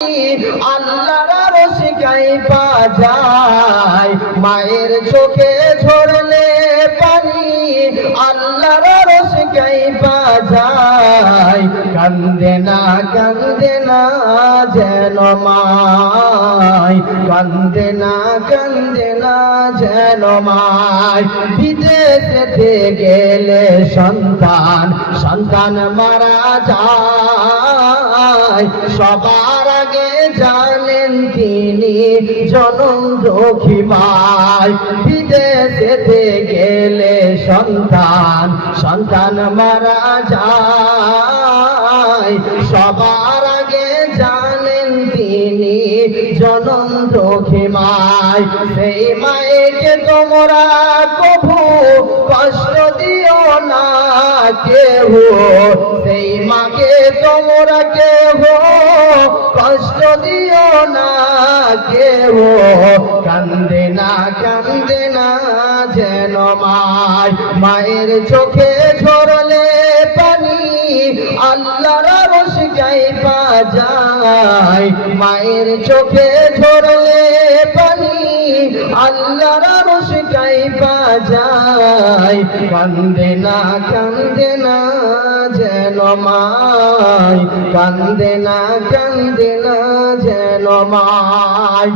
আল্লাহর আরশ কাঁইপা যায়, মায়ের চোখে ঝরলে পানি। আল্লাহর আরশ কাঁইপা যায়, কান্দে না যেন মায়, কান্দে না যেন মায়। বিদেশেতে গেলে সন্তান মারা যায়, সবার আগে জানেন তিনি জনম দুঃখী মায়। বিদেশেতে গেলে সন্তান মারা যায়, সবার আগে জানেন তিনি জনম দুঃখী মায়। সেই মায়েকে তোমরা কভু কষ্ট দিও না কেহ, সেই মাকে তোমরা কেহ কষ্ট দিও না কেহ। কান্দে না যেন মায়ের চোখে ঝরলে পানি। আল্লাহর আরশ কাঁইপা যায়, মায়ের চোখে ঝরলে পানি। আল্লাহর আরশ কাঁইপা যায়, কান্দে না যেন মায়, কান্দে না যেন মায়।